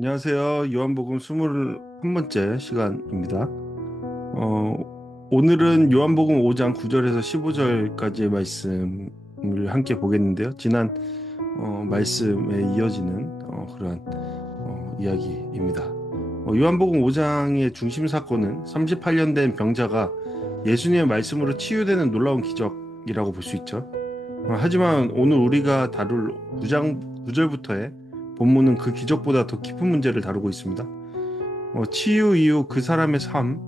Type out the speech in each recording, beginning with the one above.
안녕하세요. 요한복음 21번째 시간입니다. 오늘은 요한복음 5장 9절에서 15절까지의 말씀을 함께 보겠는데요. 지난 말씀에 이어지는 그러한 이야기입니다. 요한복음 5장의 중심 사건은 38년 된 병자가 예수님의 말씀으로 치유되는 놀라운 기적이라고 볼 수 있죠. 하지만 오늘 우리가 다룰 9장 9절부터의 본문은 그 기적보다 더 깊은 문제를 다루고 있습니다. 치유 이후 그 사람의 삶,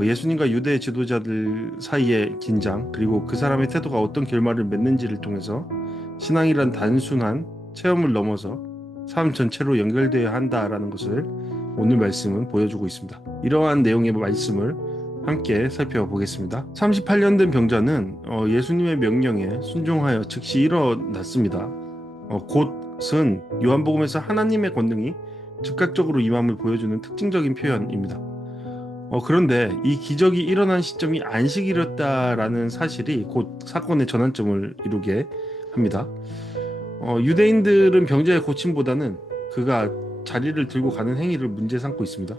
예수님과 유대 지도자들 사이의 긴장, 그리고 그 사람의 태도가 어떤 결말을 맺는지를 통해서 신앙이란 단순한 체험을 넘어서 삶 전체로 연결되어야 한다라는 것을 오늘 말씀은 보여주고 있습니다. 이러한 내용의 말씀을 함께 살펴보겠습니다. 38년 된 병자는 예수님의 명령에 순종하여 즉시 일어났습니다. 곧은 요한복음에서 하나님의 권능이 즉각적으로 임함을 보여주는 특징적인 표현입니다. 그런데 이 기적이 일어난 시점이 안식일이었다라는 사실이 곧 사건의 전환점을 이루게 합니다. 유대인들은 병자의 고침보다는 그가 자리를 들고 가는 행위를 문제 삼고 있습니다.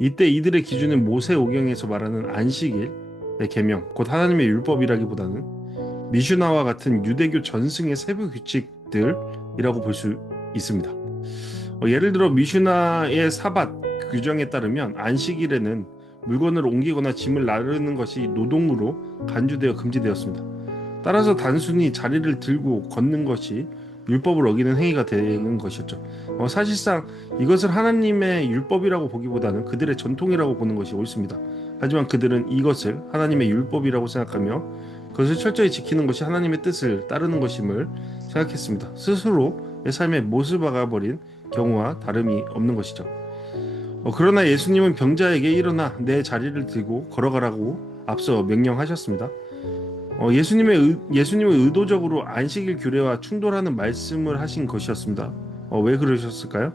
이때 이들의 기준은 모세오경에서 말하는 안식일의 계명, 곧 하나님의 율법이라기보다는 미슈나와 같은 유대교 전승의 세부 규칙들이라고 볼 수 있습니다. 예를 들어 미슈나의 사밧 규정에 따르면 안식일에는 물건을 옮기거나 짐을 나르는 것이 노동으로 간주되어 금지되었습니다. 따라서 단순히 자리를 들고 걷는 것이 율법을 어기는 행위가 되는 것이었죠. 사실상 이것을 하나님의 율법이라고 보기보다는 그들의 전통이라고 보는 것이 옳습니다. 하지만 그들은 이것을 하나님의 율법이라고 생각하며 그것을 철저히 지키는 것이 하나님의 뜻을 따르는 것임을 생각했습니다. 스스로의 삶에 못을 박아버린 경우와 다름이 없는 것이죠. 그러나 예수님은 병자에게 일어나 내 자리를 들고 걸어가라고 앞서 명령하셨습니다. 예수님은 의도적으로 안식일 규례와 충돌하는 말씀을 하신 것이었습니다. 왜 그러셨을까요?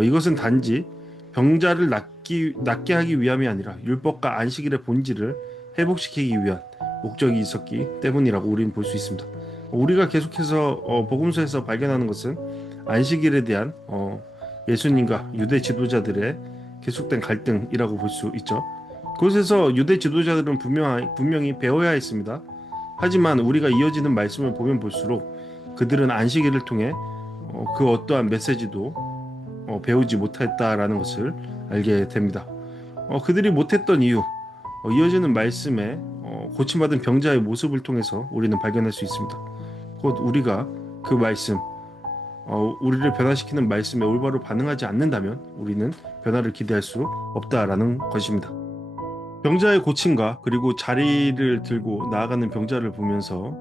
이것은 단지 병자를 낫게 하기 위함이 아니라 율법과 안식일의 본질을 회복시키기 위한 목적이 있었기 때문이라고 우리는 볼 수 있습니다. 우리가 계속해서 복음서에서 발견하는 것은 안식일에 대한 예수님과 유대 지도자들의 계속된 갈등이라고 볼 수 있죠. 그곳에서 유대 지도자들은 분명히 배워야 했습니다. 하지만 우리가 이어지는 말씀을 보면 볼수록 그들은 안식일을 통해 그 어떠한 메시지도 배우지 못했다라는 것을 알게 됩니다. 그들이 못했던 이유, 이어지는 말씀에 고침받은 병자의 모습을 통해서 우리는 발견할 수 있습니다. 곧 우리가 그 말씀, 우리를 변화시키는 말씀에 올바로 반응하지 않는다면 우리는 변화를 기대할 수 없다라는 것입니다. 병자의 고침과 그리고 자리를 들고 나아가는 병자를 보면서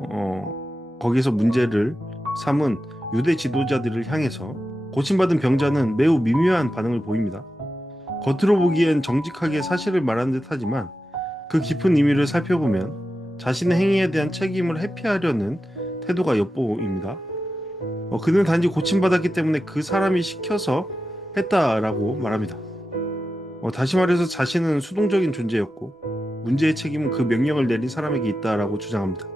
거기서 문제를 삼은 유대 지도자들을 향해서 고침받은 병자는 매우 미묘한 반응을 보입니다. 겉으로 보기엔 정직하게 사실을 말하는 듯하지만 그 깊은 의미를 살펴보면 자신의 행위에 대한 책임을 회피하려는 태도가 엿보입니다. 그는 단지 고침받았기 때문에 그 사람이 시켜서 했다라고 말합니다. 다시 말해서 자신은 수동적인 존재였고 문제의 책임은 그 명령을 내린 사람에게 있다라고 주장합니다.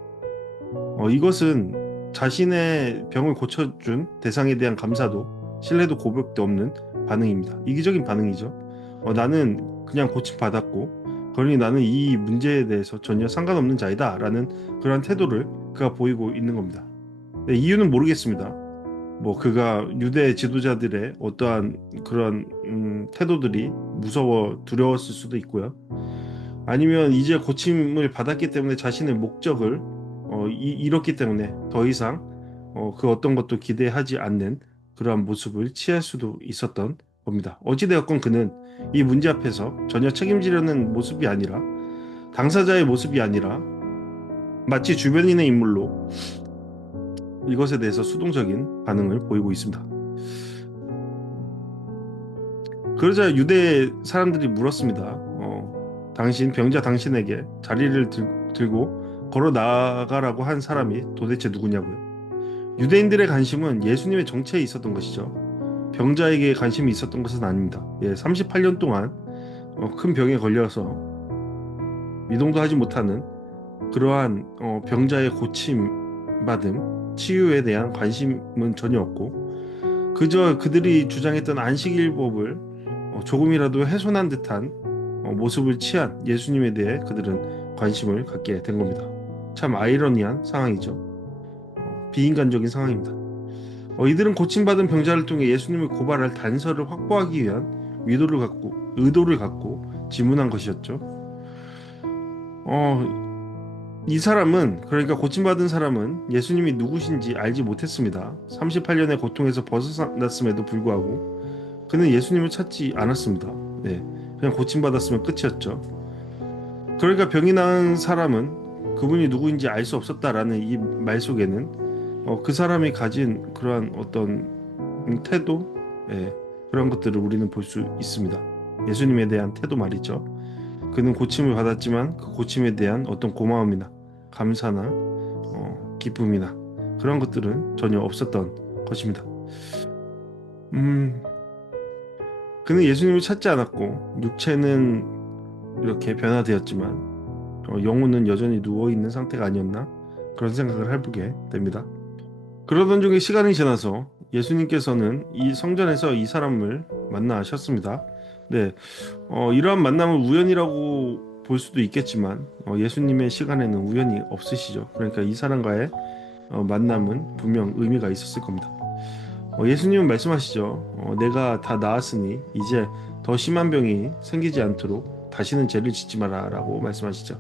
이것은 자신의 병을 고쳐준 대상에 대한 감사도 신뢰도 고백도 없는 반응입니다. 이기적인 반응이죠. 나는 그냥 고침받았고 그러니 나는 이 문제에 대해서 전혀 상관없는 자이다 라는 그런 태도를 그가 보이고 있는 겁니다. 네, 이유는 모르겠습니다. 그가 유대 지도자들의 어떠한 그런 태도들이 무서워 두려웠을 수도 있고요. 아니면 이제 고침을 받았기 때문에 자신의 목적을 잃었기 때문에 더 이상 그 어떤 것도 기대하지 않는 그러한 모습을 취할 수도 있었던 겁니다. 어찌되었건 그는 이 문제 앞에서 전혀 책임지려는 모습이 아니라 당사자의 모습이 아니라 마치 주변인의 인물로 이것에 대해서 수동적인 반응을 보이고 있습니다. 그러자 유대 사람들이 물었습니다. 병자 당신에게 자리를 들고 걸어 나가라고 한 사람이 도대체 누구냐고요. 유대인들의 관심은 예수님의 정체에 있었던 것이죠. 병자에게 관심이 있었던 것은 아닙니다. 38년 동안 큰 병에 걸려서 미동도 하지 못하는 그러한 병자의 고침받음, 치유에 대한 관심은 전혀 없고 그저 그들이 주장했던 안식일법을 조금이라도 훼손한 듯한 모습을 취한 예수님에 대해 그들은 관심을 갖게 된 겁니다. 참 아이러니한 상황이죠. 비인간적인 상황입니다. 이들은 고침받은 병자를 통해 예수님을 고발할 단서를 확보하기 위한 의도를 갖고 질문한 것이었죠. 이 사람은, 그러니까 고침받은 사람은 예수님이 누구신지 알지 못했습니다. 38년의 고통에서 벗어났음에도 불구하고 그는 예수님을 찾지 않았습니다. 네, 그냥 고침받았으면 끝이었죠. 그러니까 병이 나은 사람은 그분이 누구인지 알 수 없었다라는 이 말 속에는 그 사람이 가진 그러한 어떤 태도, 예, 그런 것들을 우리는 볼 수 있습니다. 예수님에 대한 태도 말이죠. 그는 고침을 받았지만 그 고침에 대한 어떤 고마움이나 감사나 기쁨이나 그런 것들은 전혀 없었던 것입니다. 그는 예수님을 찾지 않았고 육체는 이렇게 변화되었지만 영혼은 여전히 누워있는 상태가 아니었나 그런 생각을 해보게 됩니다. 그러던 중에 시간이 지나서 예수님께서는 이 성전에서 이 사람을 만나셨습니다. 네, 이러한 만남은 우연이라고 볼 수도 있겠지만 예수님의 시간에는 우연이 없으시죠. 그러니까 이 사람과의 만남은 분명 의미가 있었을 겁니다. 예수님은 말씀하시죠. 내가 다 나았으니 이제 더 심한 병이 생기지 않도록 다시는 죄를 짓지 마라 라고 말씀하시죠.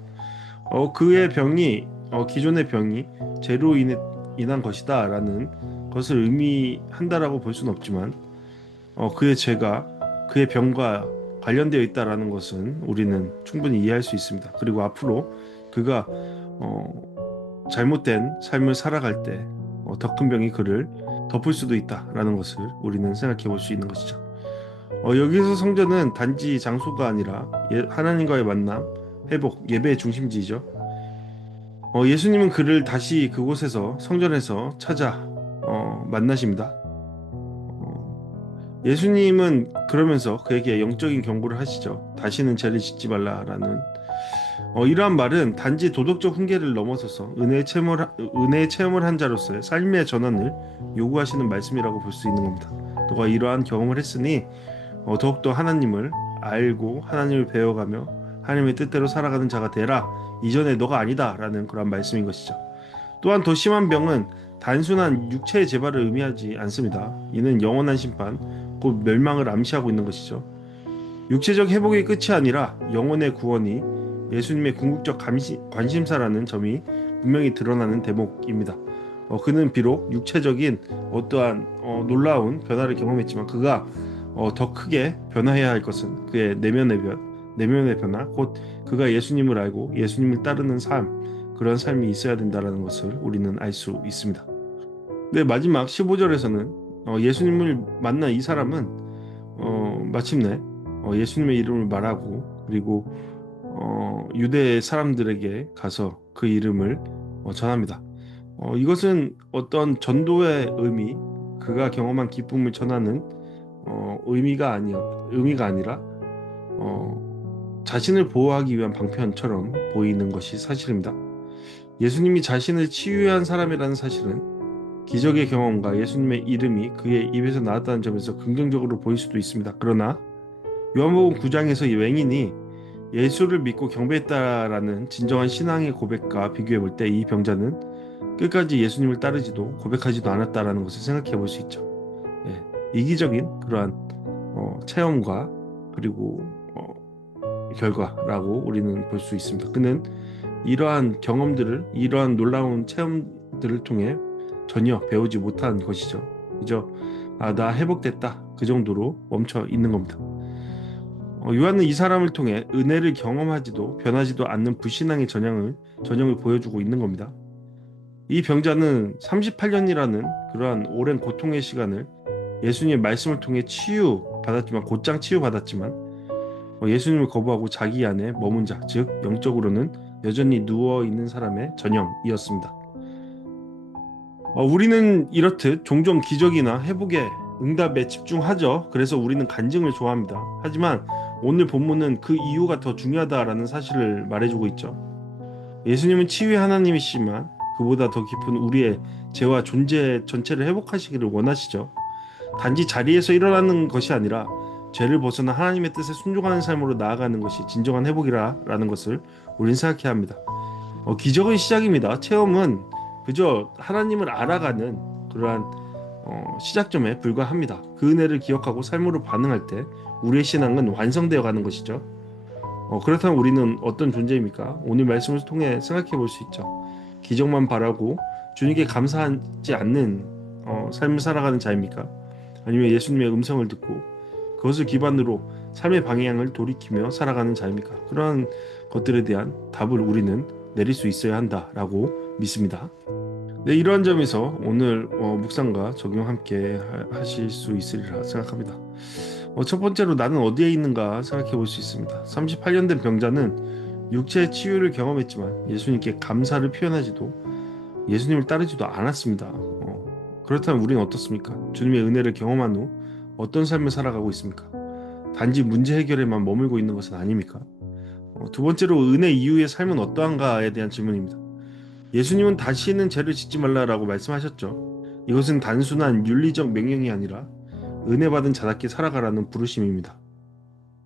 그의 병이 기존의 병이 죄로 인한 것이다 라는 것을 의미한다라고 볼 수는 없지만 그의 죄가 그의 병과 관련되어 있다라는 것은 우리는 충분히 이해할 수 있습니다. 그리고 앞으로 그가 잘못된 삶을 살아갈 때 더 큰 병이 그를 덮을 수도 있다라는 것을 우리는 생각해 볼 수 있는 것이죠. 여기서 성전은 단지 장소가 아니라 하나님과의 만남, 회복, 예배의 중심지이죠. 예수님은 그를 다시 그곳에서 성전에서 찾아 만나십니다. 예수님은 그러면서 그에게 영적인 경고를 하시죠. 다시는 죄를 짓지 말라라는 이러한 말은 단지 도덕적 훈계를 넘어서서 은혜의 체험을 한 자로서의 삶의 전환을 요구하시는 말씀이라고 볼 수 있는 겁니다. 너가 이러한 경험을 했으니 더욱더 하나님을 알고 하나님을 배워가며 하나님의 뜻대로 살아가는 자가 되라. 이전에 너가 아니다 라는 그런 말씀인 것이죠. 또한 더 심한 병은 단순한 육체의 재발을 의미하지 않습니다. 이는 영원한 심판, 곧 멸망을 암시하고 있는 것이죠. 육체적 회복의 끝이 아니라 영혼의 구원이 예수님의 궁극적 관심사라는 점이 분명히 드러나는 대목입니다. 그는 비록 육체적인 어떠한 놀라운 변화를 경험했지만 그가 더 크게 변화해야 할 것은 그의 내면의 변화, 곧 그가 예수님을 알고 예수님을 따르는 삶, 그런 삶이 있어야 된다는 것을 우리는 알 수 있습니다. 네, 마지막 15절에서는 예수님을 만난 이 사람은 마침내 예수님의 이름을 말하고 그리고 유대 사람들에게 가서 그 이름을 전합니다. 이것은 어떤 전도의 의미, 그가 경험한 기쁨을 전하는 의미가 아니라 자신을 보호하기 위한 방편처럼 보이는 것이 사실입니다. 예수님이 자신을 치유한 사람이라는 사실은 기적의 경험과 예수님의 이름이 그의 입에서 나왔다는 점에서 긍정적으로 보일 수도 있습니다. 그러나 요한복음 9장에서 이 맹인이 예수를 믿고 경배했다라는 진정한 신앙의 고백과 비교해 볼 때 이 병자는 끝까지 예수님을 따르지도 고백하지도 않았다라는 것을 생각해 볼 수 있죠. 이기적인 그러한 체험과 그리고 결과라고 우리는 볼 수 있습니다. 그는 이러한 이러한 놀라운 체험들을 통해 전혀 배우지 못한 것이죠. 그저 나 회복됐다 그 정도로 멈춰 있는 겁니다. 요한은 이 사람을 통해 은혜를 경험하지도 변하지도 않는 불신앙의 전형을 보여주고 있는 겁니다. 이 병자는 38년이라는 그러한 오랜 고통의 시간을 예수님의 말씀을 통해 곧장 치유받았지만 예수님을 거부하고 자기 안에 머문 자, 즉 영적으로는 여전히 누워있는 사람의 전형이었습니다. 우리는 이렇듯 종종 기적이나 회복의 응답에 집중하죠. 그래서 우리는 간증을 좋아합니다. 하지만 오늘 본문은 그 이유가 더 중요하다라는 사실을 말해주고 있죠. 예수님은 치유의 하나님이시지만 그보다 더 깊은 우리의 죄와 존재 전체를 회복하시기를 원하시죠. 단지 자리에서 일어나는 것이 아니라 죄를 벗어나 하나님의 뜻에 순종하는 삶으로 나아가는 것이 진정한 회복이라는 것을 우리는 생각해야 합니다. 기적은 시작입니다. 체험은 그저 하나님을 알아가는 그러한 시작점에 불과합니다. 그 은혜를 기억하고 삶으로 반응할 때 우리의 신앙은 완성되어 가는 것이죠. 그렇다면 우리는 어떤 존재입니까? 오늘 말씀을 통해 생각해 볼 수 있죠. 기적만 바라고 주님께 감사하지 않는 삶을 살아가는 자입니까? 아니면 예수님의 음성을 듣고 그것을 기반으로 삶의 방향을 돌이키며 살아가는 자입니까? 그러한 것들에 대한 답을 우리는 내릴 수 있어야 한다라고 믿습니다. 네, 이러한 점에서 오늘 묵상과 적용 함께 하실 수 있으리라 생각합니다. 첫 번째로 나는 어디에 있는가 생각해 볼 수 있습니다. 38년 된 병자는 육체의 치유를 경험했지만 예수님께 감사를 표현하지도 예수님을 따르지도 않았습니다. 그렇다면 우리는 어떻습니까? 주님의 은혜를 경험한 후 어떤 삶을 살아가고 있습니까? 단지 문제 해결에만 머물고 있는 것은 아닙니까? 두 번째로 은혜 이후의 삶은 어떠한가에 대한 질문입니다. 예수님은 다시는 죄를 짓지 말라라고 말씀하셨죠. 이것은 단순한 윤리적 명령이 아니라 은혜 받은 자답게 살아가라는 부르심입니다.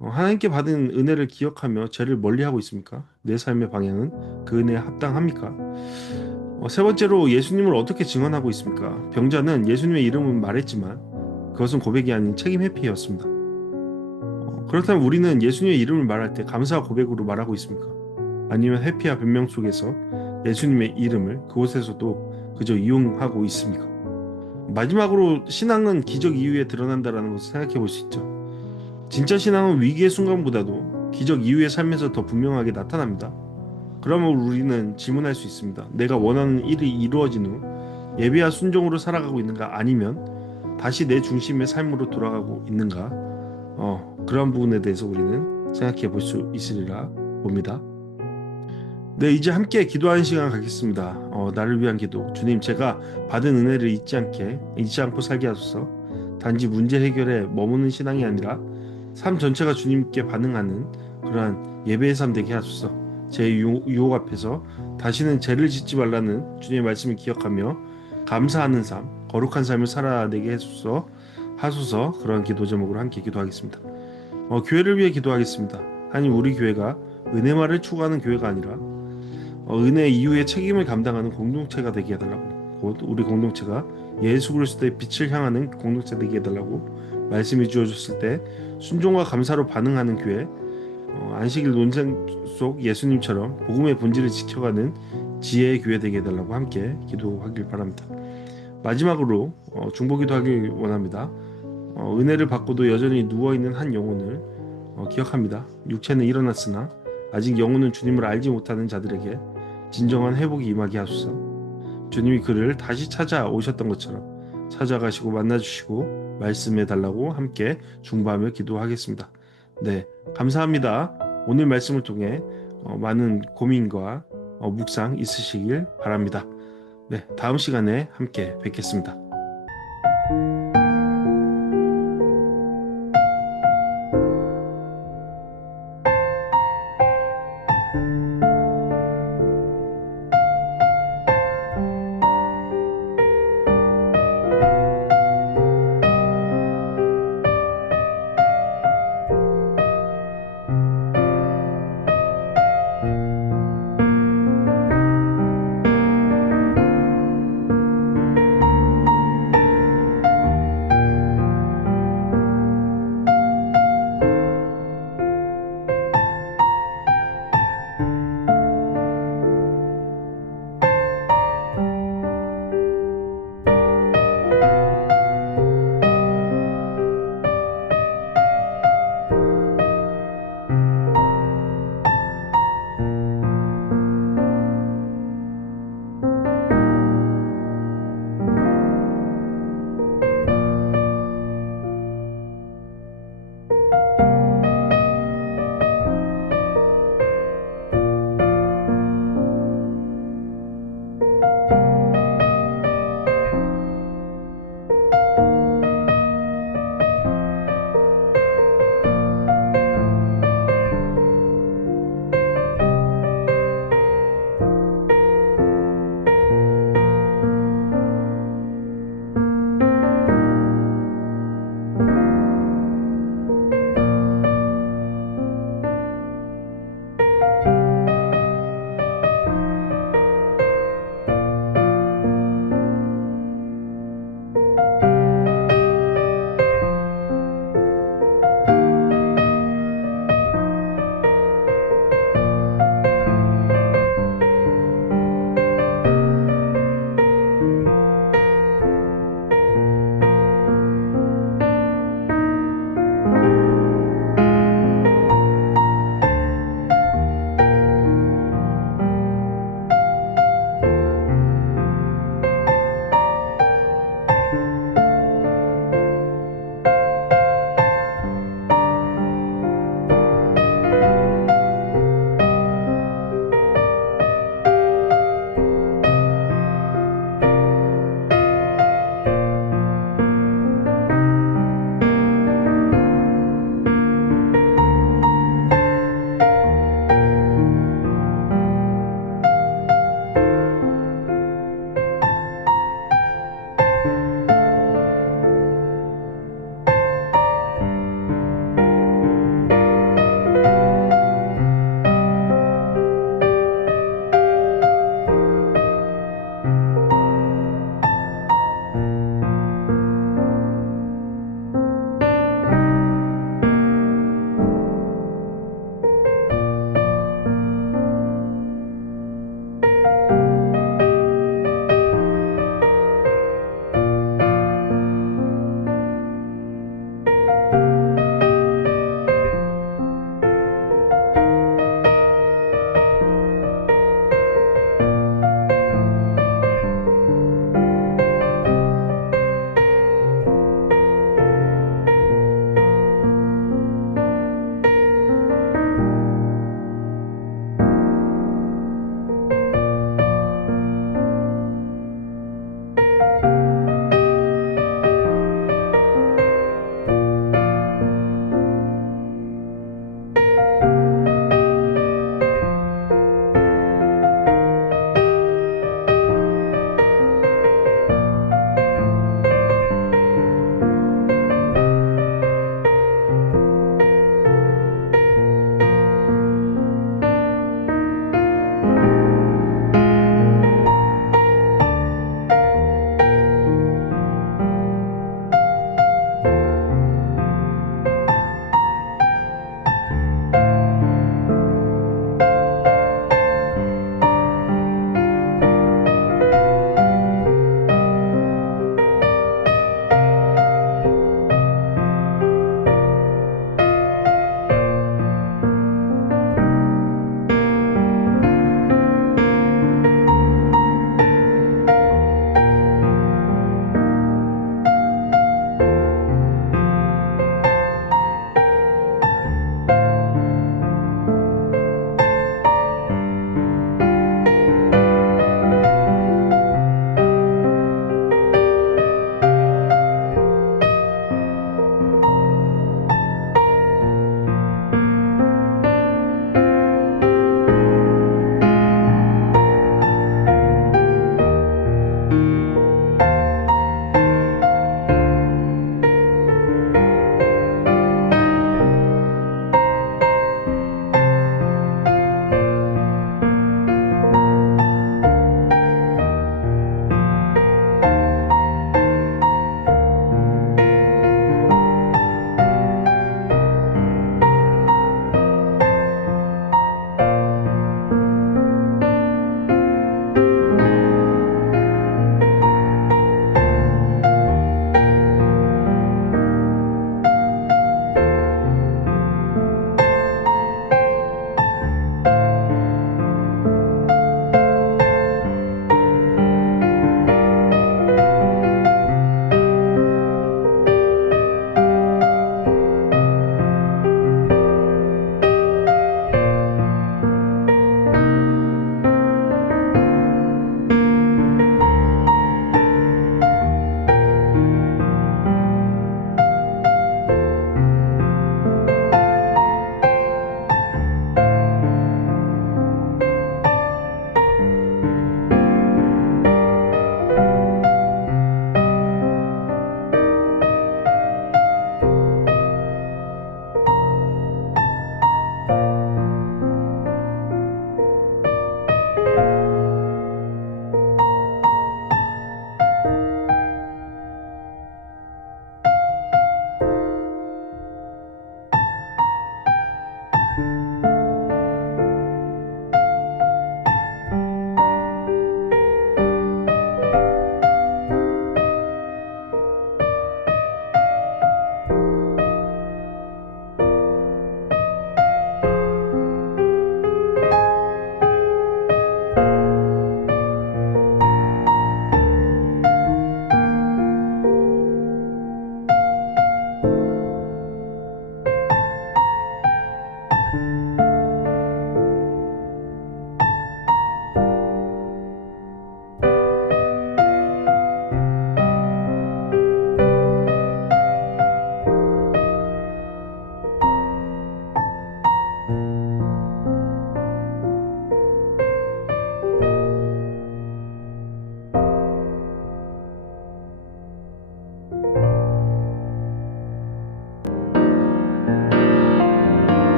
하나님께 받은 은혜를 기억하며 죄를 멀리하고 있습니까? 내 삶의 방향은 그 은혜에 합당합니까? 세 번째로 예수님을 어떻게 증언하고 있습니까? 병자는 예수님의 이름을 말했지만 그것은 고백이 아닌 책임 회피였습니다. 그렇다면 우리는 예수님의 이름을 말할 때 감사와 고백으로 말하고 있습니까? 아니면 회피와 변명 속에서 예수님의 이름을 그곳에서도 그저 이용하고 있습니까? 마지막으로 신앙은 기적 이후에 드러난다는 것을 생각해 볼 수 있죠. 진짜 신앙은 위기의 순간보다도 기적 이후의 삶에서 더 분명하게 나타납니다. 그러면 우리는 질문할 수 있습니다. 내가 원하는 일이 이루어진 후 예배와 순종으로 살아가고 있는가? 아니면 다시 내 중심의 삶으로 돌아가고 있는가? 그런 부분에 대해서 우리는 생각해 볼 수 있으리라 봅니다. 네, 이제 함께 기도하는 시간 갖겠습니다. 나를 위한 기도. 주님, 제가 받은 은혜를 잊지 않고 살게 하소서. 단지 문제 해결에 머무는 신앙이 아니라 삶 전체가 주님께 반응하는 그러한 예배의 삶 되게 하소서. 제 유혹 앞에서 다시는 죄를 짓지 말라는 주님의 말씀을 기억하며 감사하는 삶, 거룩한 삶을 살아내게 하소서. 그러한 기도 제목으로 함께 기도하겠습니다. 교회를 위해 기도하겠습니다. 하나님, 우리 교회가 은혜만을 추구하는 교회가 아니라 은혜 이후의 책임을 감당하는 공동체가 되게 해달라고, 곧 우리 공동체가 예수 그리스도의 빛을 향하는 공동체 되게 해달라고 말씀이 주어졌을 때 순종과 감사로 반응하는 교회, 안식일 논쟁 속 예수님처럼 복음의 본질을 지켜가는 지혜의 교회 되게 해달라고 함께 기도하길 바랍니다. 마지막으로 중보기도 하길 원합니다. 은혜를 받고도 여전히 누워있는 한 영혼을 기억합니다. 육체는 일어났으나 아직 영혼은 주님을 알지 못하는 자들에게 진정한 회복이 임하게 하소서. 주님이 그를 다시 찾아오셨던 것처럼 찾아가시고 만나주시고 말씀해 달라고 함께 중보하며 기도하겠습니다. 네, 감사합니다. 오늘 말씀을 통해 많은 고민과 묵상 있으시길 바랍니다. 네, 다음 시간에 함께 뵙겠습니다.